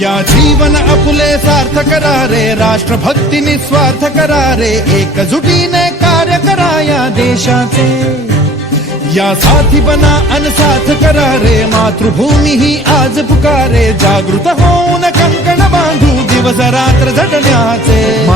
या जीवन आपुले सार्थ करा रे, राष्ट्रभक्ती निस्वार्थ करा रे, एकजुटीने कार्य करा या देशाचे. या साथी बना अनसाथ करा रे, मातृभूमी ही आज पुकारे. जागृत होऊन कंकण बांधू दिवस रात्र झटण्याचे.